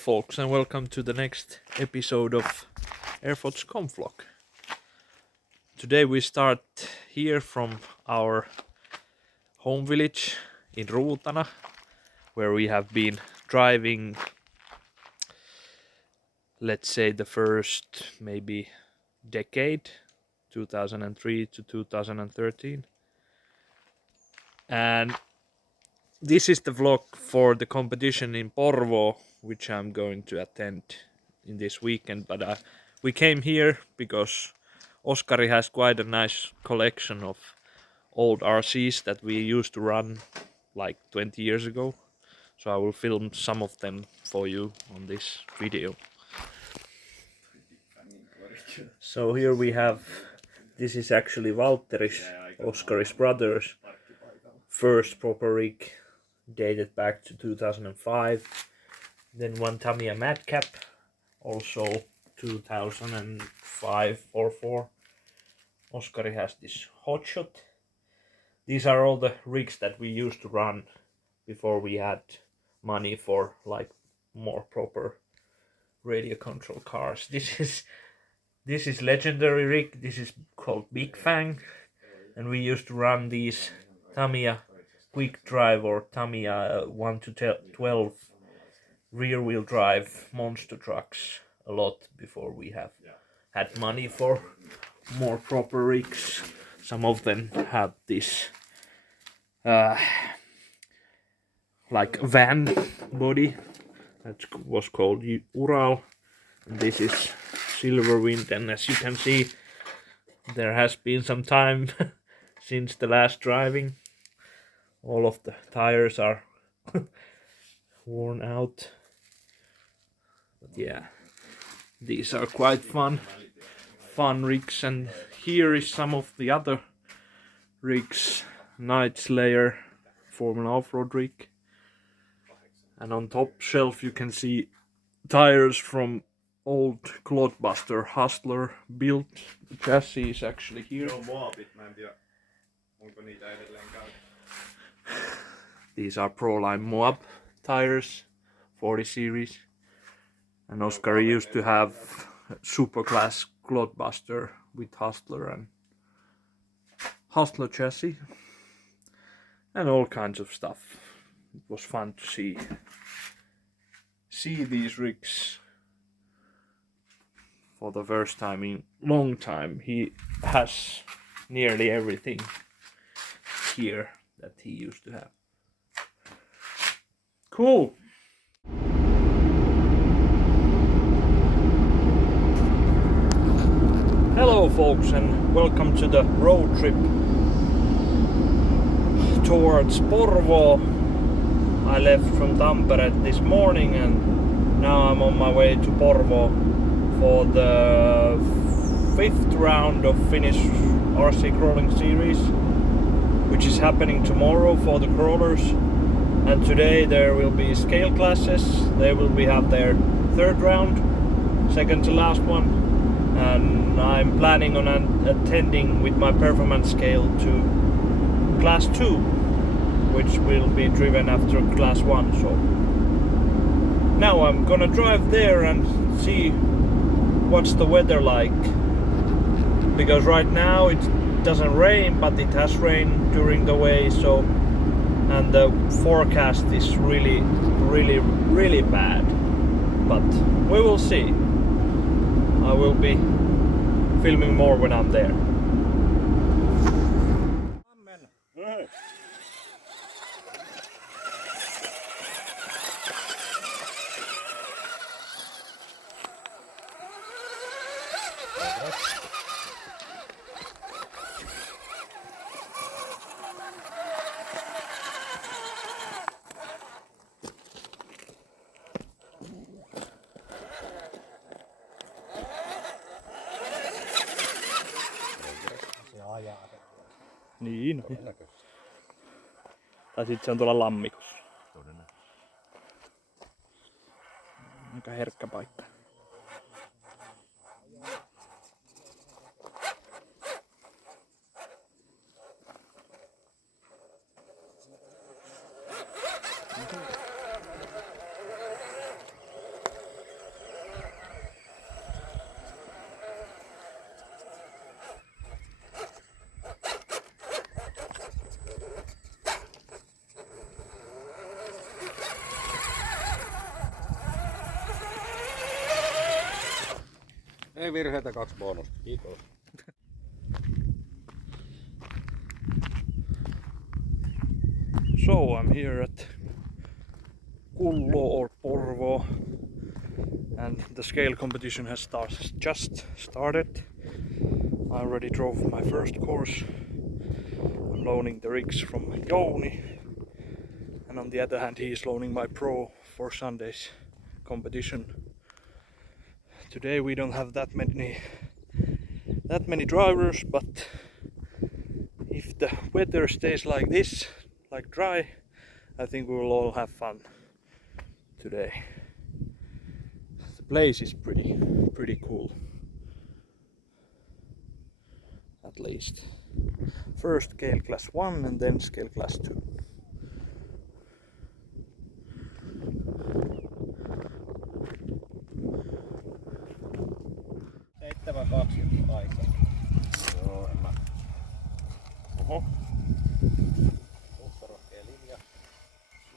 folks, and welcome to the next episode of Airfots Conflog. Today we start here from our home village in Ruutana, where we have been driving, let's say, the first maybe decade, 2003 to 2013. And this is the vlog for the competition in Porvoo, which I'm going to attend in this weekend. But we came here because Oskari has quite a nice collection of old RCs that we used to run like 20 years ago. So I will film some of them for you on this video. So here we have, this is actually Valtteri's, Oskari's brother's first proper rig, dated back to 2005. Then one Tamiya Madcap, also 2005 or 4. Oskari has this Hotshot. These are all the rigs that we used to run before we had money for like more proper radio control cars. This is legendary rig. This is called Big Fang, and we used to run these Tamiya Quick Drive or Tamiya 1 to 12 rear wheel drive monster trucks a lot before we have had money for more proper rigs. Some of them have this like van body that was called Ural. This is Silverwind, and as you can see, there has been some time since the last driving. All of the tires are worn out. But yeah, these are quite fun rigs. And here is some of the other rigs. Night Slayer Formula Off-Road rig. And on top shelf you can see tires from old Clodbuster Hustler built. The chassis is actually here. These are Proline Moab tires, 40 series. And Oskari used to have Superclass Clodbuster with Hustler and Hustler chassis. And all kinds of stuff. It was fun to see these rigs for the first time in long time. He has nearly everything here that he used to have. Cool. Hello folks, and welcome to the road trip towards Porvoo. I left from Tampere this morning and now I'm on my way to Porvoo for the 5th round of Finnish RC Crawling Series, which is happening tomorrow for the crawlers. And today there will be scale classes. They will have their 3rd round, second to last one. And I'm planning on attending with my performance scale to class 2, which will be driven after class 1. So now I'm gonna drive there and see what's the weather like, because right now it doesn't rain, but it has rained during the way. So, and the forecast is really bad, but we will see. I will be filming more when I'm there. Niin on. Tai sit se on tuolla lammikossa. Aika herkkä paikka. Ei virheitä, 2 bonusta. Kiitos. So I'm here at Kullo or Porvoo, and the scale competition has just started. I already drove my first course. I'm loaning the rigs from Jouni, and on the other hand he is loaning my Pro for Sunday's competition. Today we don't have that many drivers, but if the weather stays like this, like dry, I think we will all have fun today. The place is pretty cool, at least. First scale class 1 and then scale class 2. Aika. Joo, en mä. Oho, Uutta rohkea linja.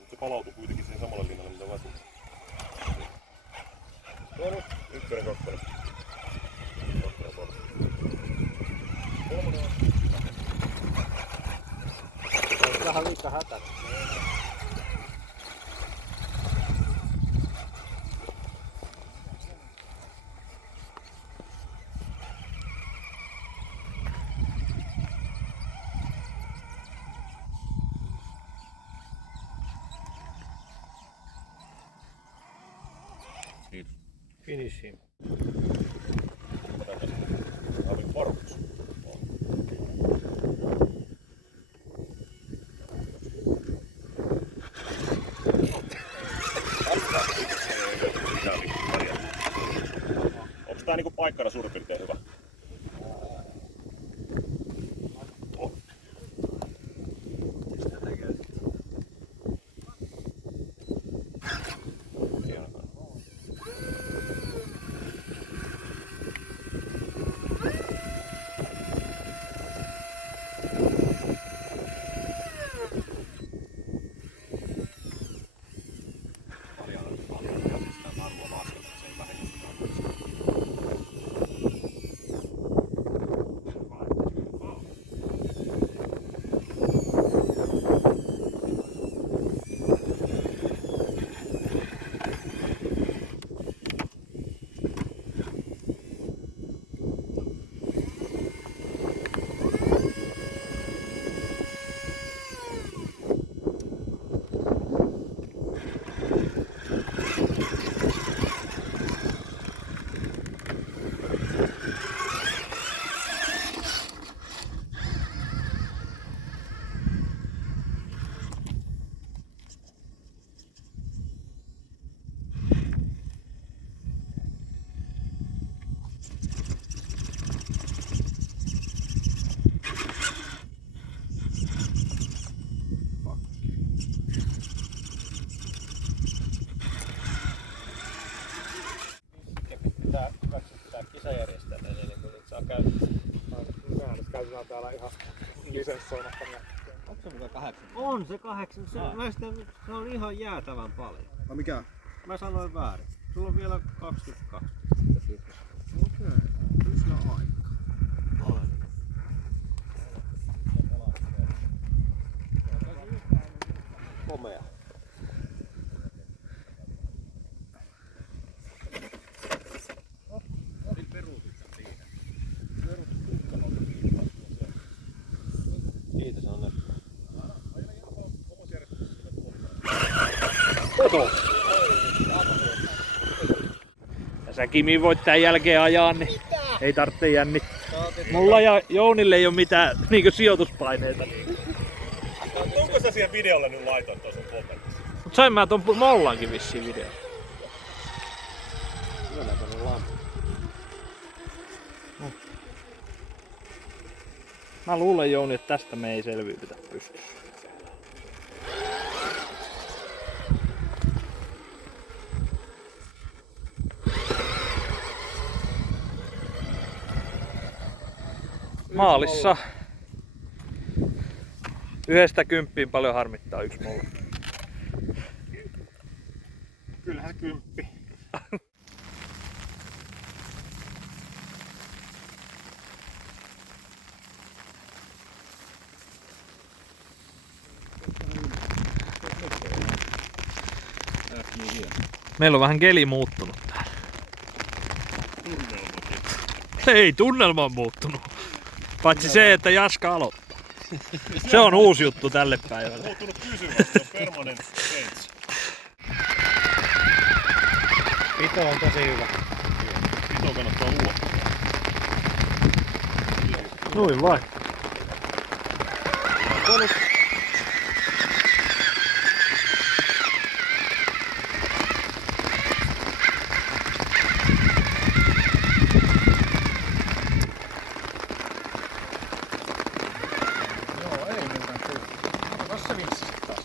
mutta se palautui kuitenkin siihen samalle linjalle, mitä vasin. Bonus. 1, 2. 3. Vähän liikaa hätä. Kiitos. Finishing. Avin varmuus. Onks tää niinku paikkana suurin piirtein hyvä? Kisajärjestelmä, niin kun nyt saa käyttää. Mehän nyt käytetään täällä ihan lisenssoimattomia. Onko se mukaan 8? On se 8. Se on ihan jäätävän paljon. No mikä? Mä sanoin väärin. Sulla on vielä 22. Okei. Kyllä sillä on aikaa. Komea. Kiitos Anne. Ja sä Kimi voit tän jälkeen ajaa, niin ei tarvitse jännittää. Mulla ja Jounille ei oo mitään niinkö sijoituspaineita. Onko sä siihen videolle nyt laitoin tuossa sun kommentissa? Mut sain mä ton mollankin vissiin video. Hyvä näköinen lampu. Mä luulen Jouni, että tästä me ei selviydytä pystyssä. Maalissa 1–10 paljon harmittaa 1 molla. Kyllähän 10. Meillä on vähän keli muuttunut täällä. Ei, tunnelma on muuttunut. Paitsi se, että Jaska aloittaa. Se on uusi juttu tälle päivälle. Muuttunut pysyvästi, se on permanent change. Pito on tosi hyvä. Pito kannattaa luoda. Noin vai. Joo, ei muuten tullut. Otas se vinssi sit taas.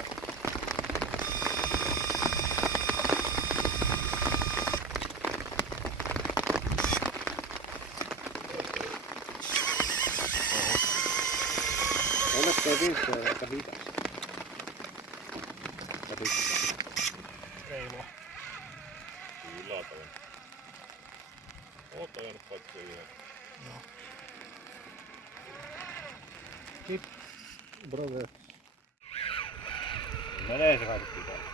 Onneksi toi vinssi on aika hidas. Reilua. Kyllä on. Oot ajanut kaikkea ihan. Brother. Menee se kaikki täällä.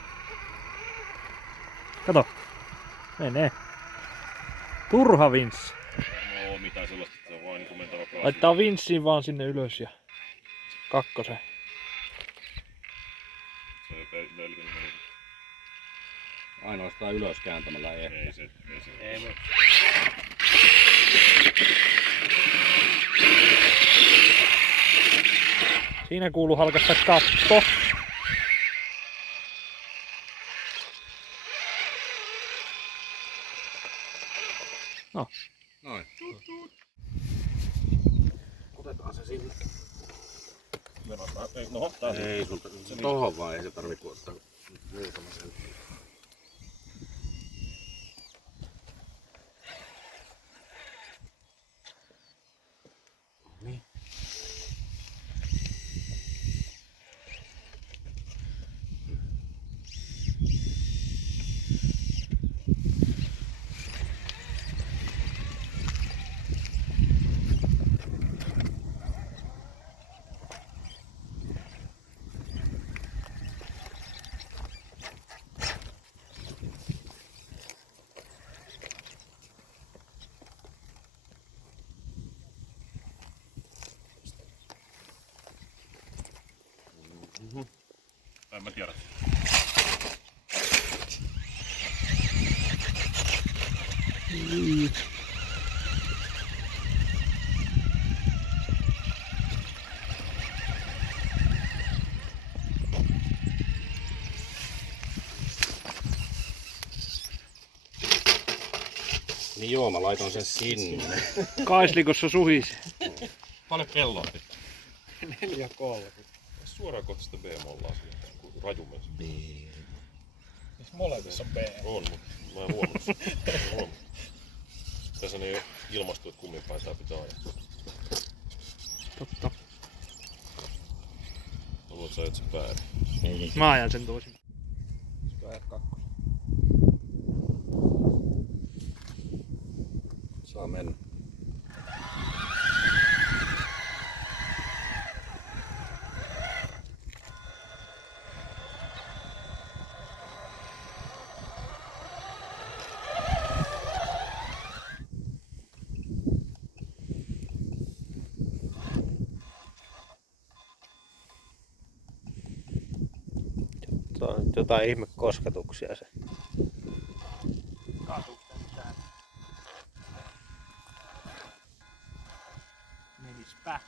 Kato. Menee. Turha vinssi. No mitään sellaista, että se on vaan niinku mentava kaasi. Laittaa vinssiin vaan sinne ylös ja kakkosen. Se on jo 40 minuuttia. Ainoastaan ylös kääntämällä ei. Ei se. Ei voi. Siinä kuuluu halkasta katto. No. Noin. Otetaan se sinne. No, taas. Ei sulta. Tohon vaan ei se tarvitse ottaa muutama sentti. Niin. En mä tiedä. Niin joo, mä laitan sen sinne. Kaislikossa suhisi. Paljon kelloa? 4-3. Suoraan kohta sitä B-mollaa siihen, kun rajumme. Molemmissa on B. On, mutta mä en huomannut sitä. Tässä ei ilmastu, että kummin päin tää pitää ajaa. Totta. Haluat sä ajat sen päälle? Mä ajan sen toisin. Sitten ajat kakkosen. Saa mennä. Se on nyt jotain ihme kosketuksia se. Menispä.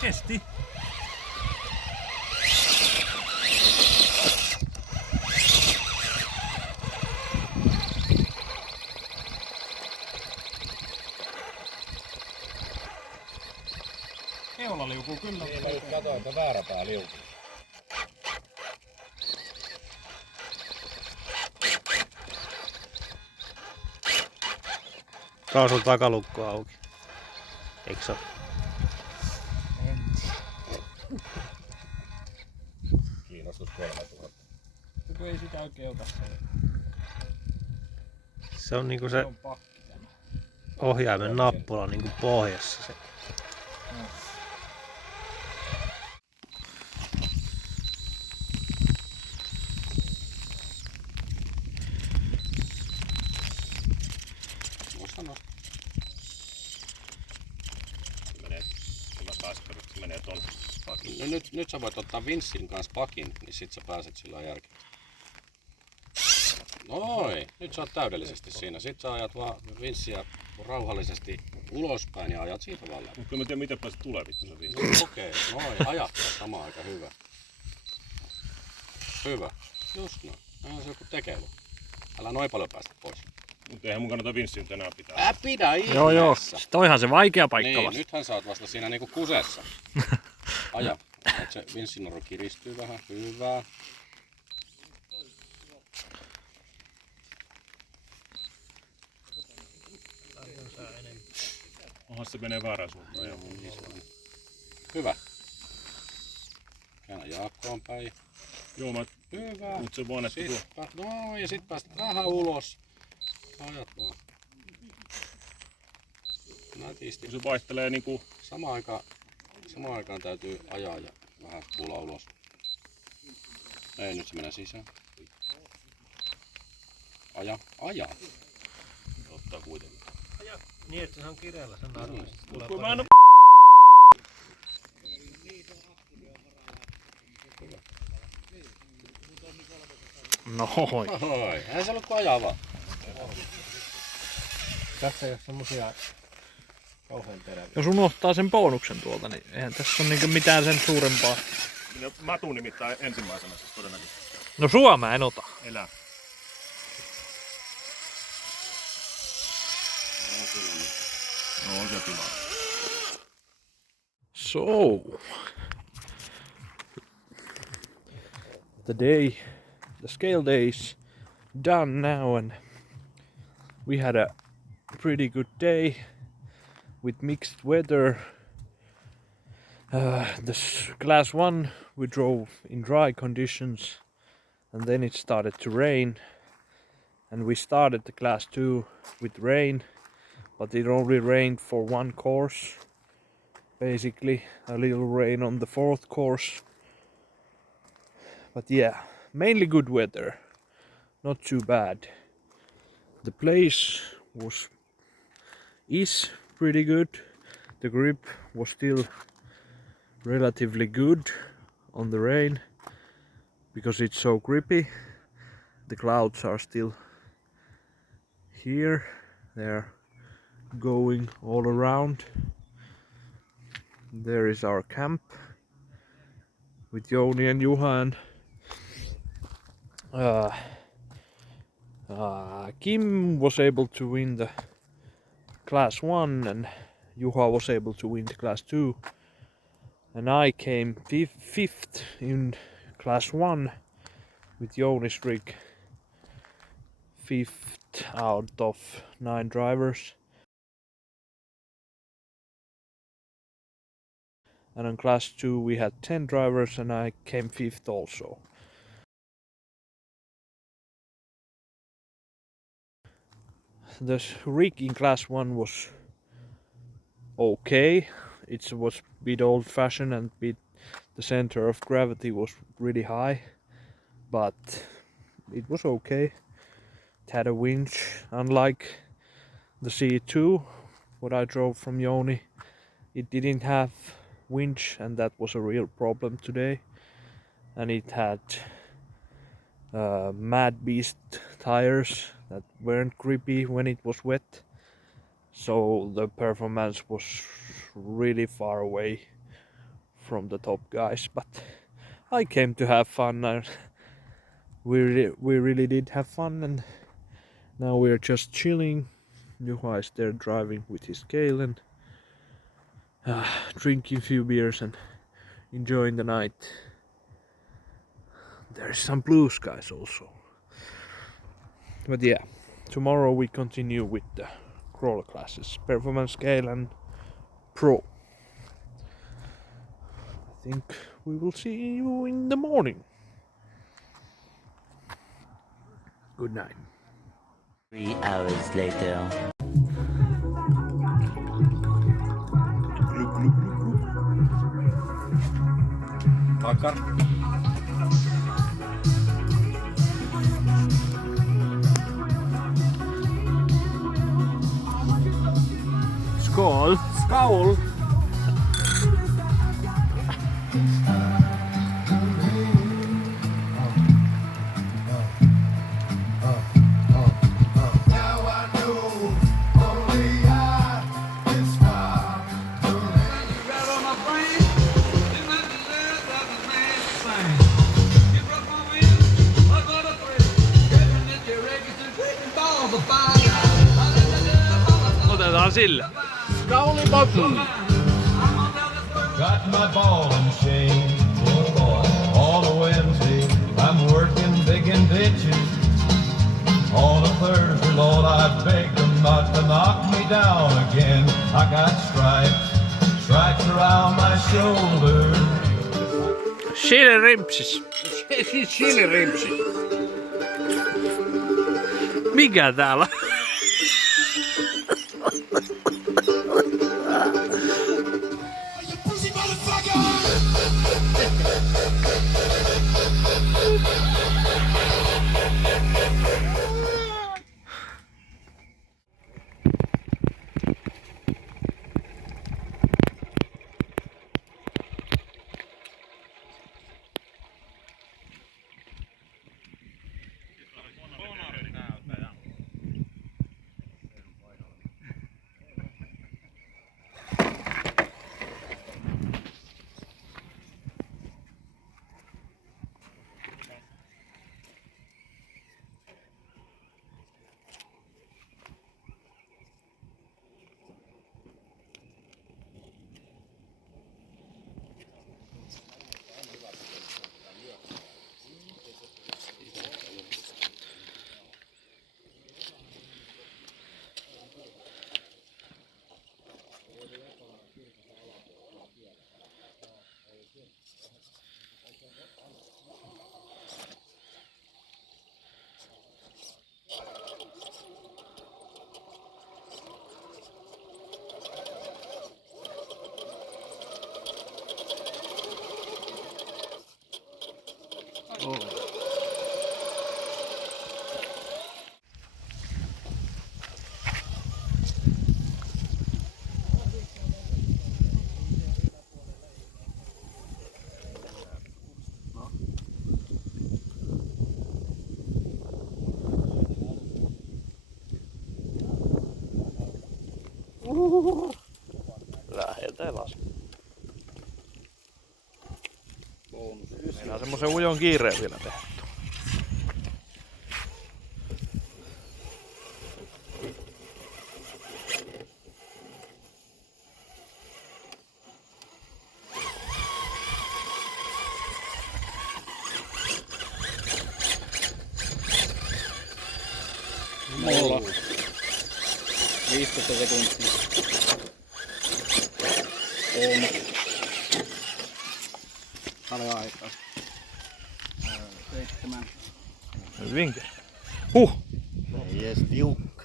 Kesti. Keula liukuu kyllä. Niin mä nyt katsoin, että väärä pää liukuu. Kaasun takalukko auki. Eikö se ole? Kiinnostus 3000. Joku ei sitä oikein ota se. Se on niinku se on pakki tämä. ohjaimen nappula niinku pohjassa. Se. Se menee ton pakin. No nyt sä voit ottaa Vinssin kanssa pakin, niin sit sä pääset sillä järkeen. Noin, nyt sä oot täydellisesti siinä. Sit sä ajat vaan Vinssiä rauhallisesti ulospäin ja ajat siitä vaan läpi. Mut kyllä mä tiedän miten pääset tulee vittu se Vinssi. Okei, noin, aja samaan aika hyvä. Hyvä, just noin. Onhan se joku tekeilu. Älä noin paljon päästä pois. Mut eihän mun kannata Vinssi nyt enää pitää. Pidä ihmeessä. Joo. Toihan se vaikea paikka Niin, vasta. nythän sä oot vasta siinä niinku kusessa. Aja. Et se vinssinoro kiristyy vähän. Hyvä. Onhan se menee väärään suuntaan. Joo. Hyvä. Käännä Jaakkoon päin. Joo, mä Hyvä. mut se vaan, että tuo. No ja sit päästä vähän ulos. Ajat vaan. Nätisti. Kun se vaihtelee niinku. Samaan aikaan täytyy ajaa ja vähän pullaa ulos. Ei, nyt se menee sisään. Aja. Ottaa kuitenkin. Niin, että se on kireellä sen arvoisesti. Tulee Kun mä en oo Noin. Oi, eihän se ollut kuin ajaa vaan. Tässä ei ole semmosia kauhean teräviä. Jos unohtaa sen bonuksen tuolta, niin eihän tässä ole niinku mitään sen suurempaa. mä tuun nimittäin ensimmäisenä siis todennäköisesti. No sua mä en ota. Elää. No on se tilaa. So, the scale day is done now, and we had a pretty good day with mixed weather. Class 1 we drove in dry conditions, and then it started to rain, and we started the class 2 with rain, but it only rained for one course. Basically a little rain on the fourth course, but yeah, mainly good weather, not too bad. The place is pretty good. The grip was still relatively good on the rain because it's so grippy. The clouds are still here, they're going all around. There is our camp with Jouni and Juha, and Kim was able to win the class 1 and Juha was able to win the class 2, and I came 5th in class 1 with Jouni's rig, 5th out of 9 drivers. And in class 2 we had 10 drivers and I came 5th also. The rig in class 1 was okay. It was a bit old fashioned and the center of gravity was really high, but it was okay. It had a winch, unlike the C2 what I drove from Jouni. It didn't have winch, and that was a real problem today. And it had Mad Beast tires that weren't grippy when it was wet, so the performance was really far away from the top guys. But I came to have fun, and we really did have fun, and now we're just chilling. Juha is there driving with his scale and drinking a few beers and enjoying the night. There's some blue skies also. But yeah, tomorrow we continue with the crawler classes, performance scale and pro. I think we will see you in the morning. Good night. 3 hours later. Tackar. Skål! Skål! Otetaan sillä. Skauli bottom! Got my ball and chain, all a Wednesday. I'm working digging ditches. On a Thursday, Lord, I beg them not to knock me down again. I got stripes around my shoulders. Chili rimpsis. Chili rimpsi. Mikä täällä? Lähetään alas. Meinaa semmosen ujon kiireen vielä tehdä. Mulla 15 sekuntia. On. Paljon aikaa. 7. Hyvinkin. Jes, tiukka.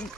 Ja.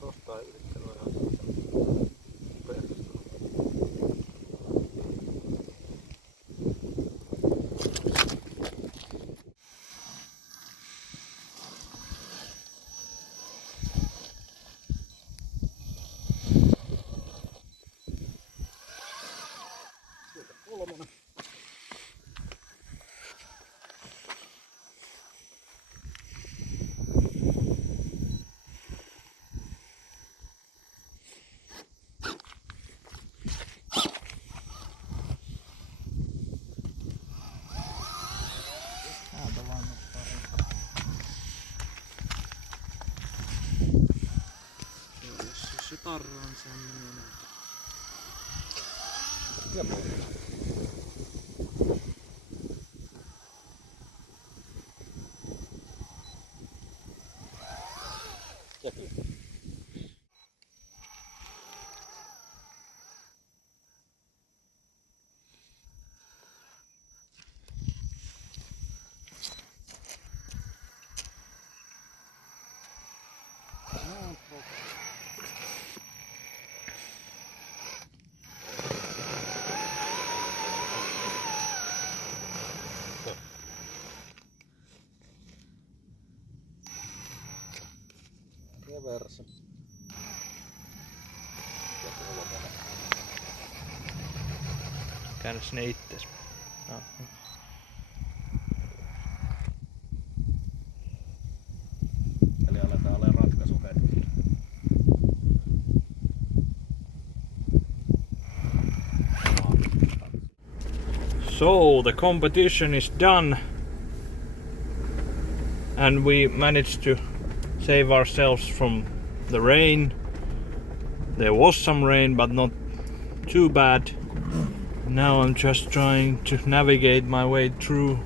Tosta ei yrittänyt ihan se tarraan semmonen. Reverse. Käännä sinne ittees. No. Eli aletaan olemaan ratkaisuhetki. So the competition is done and we managed to save ourselves from the rain. There was some rain but not too bad. Now I'm just trying to navigate my way through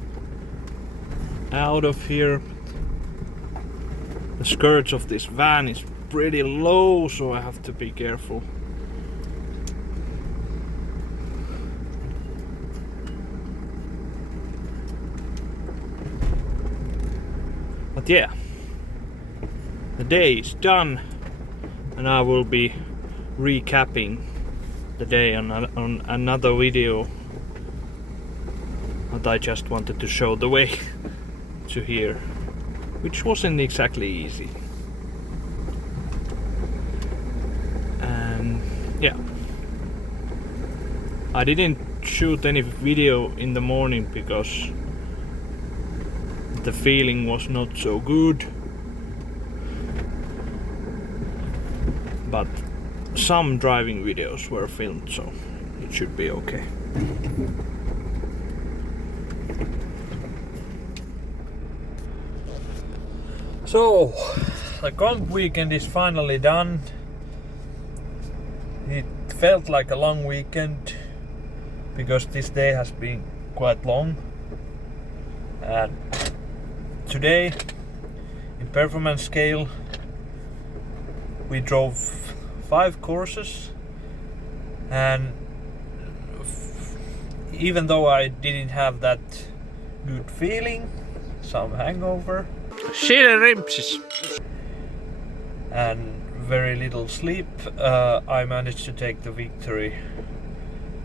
out of here. The skirts of this van is pretty low, so I have to be careful. But yeah, the day is done and I will be recapping the day on another video. But I just wanted to show the way to here, which wasn't exactly easy. And yeah, I didn't shoot any video in the morning because the feeling was not so good, but some driving videos were filmed, so it should be okay. So the comp weekend is finally done. It felt like a long weekend because this day has been quite long, and today in performance scale we drove 5 courses, and even though I didn't have that good feeling, some hangover, and very little sleep, I managed to take the victory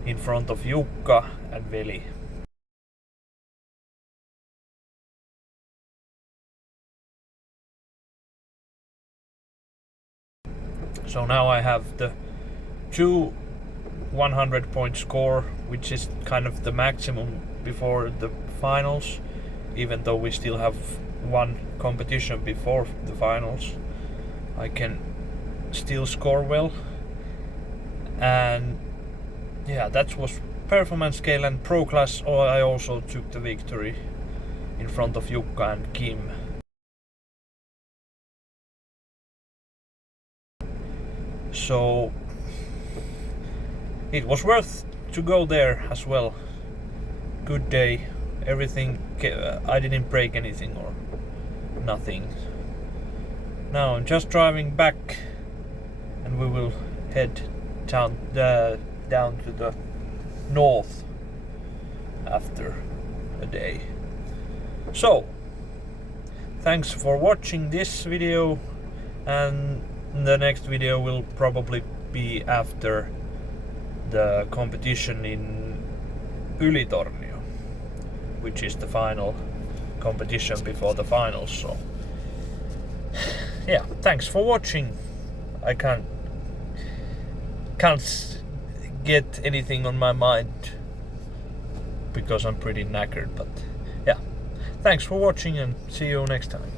in front of Jukka and Veli. So now I have the 2 100-point score, which is kind of the maximum before the finals, even though we still have one competition before the finals. I can still score well, and yeah, that was performance scale. And pro class, I also took the victory in front of Jukka and Kim. So it was worth to go there as well. Good day, everything. I didn't break anything or nothing. Now I'm just driving back, and we will head down to the north after a day. So thanks for watching this video, and the next video will probably be after the competition in Ylitornio, which is the final competition before the finals. So yeah, thanks for watching. I can't get anything on my mind because I'm pretty knackered, but yeah, thanks for watching and see you next time.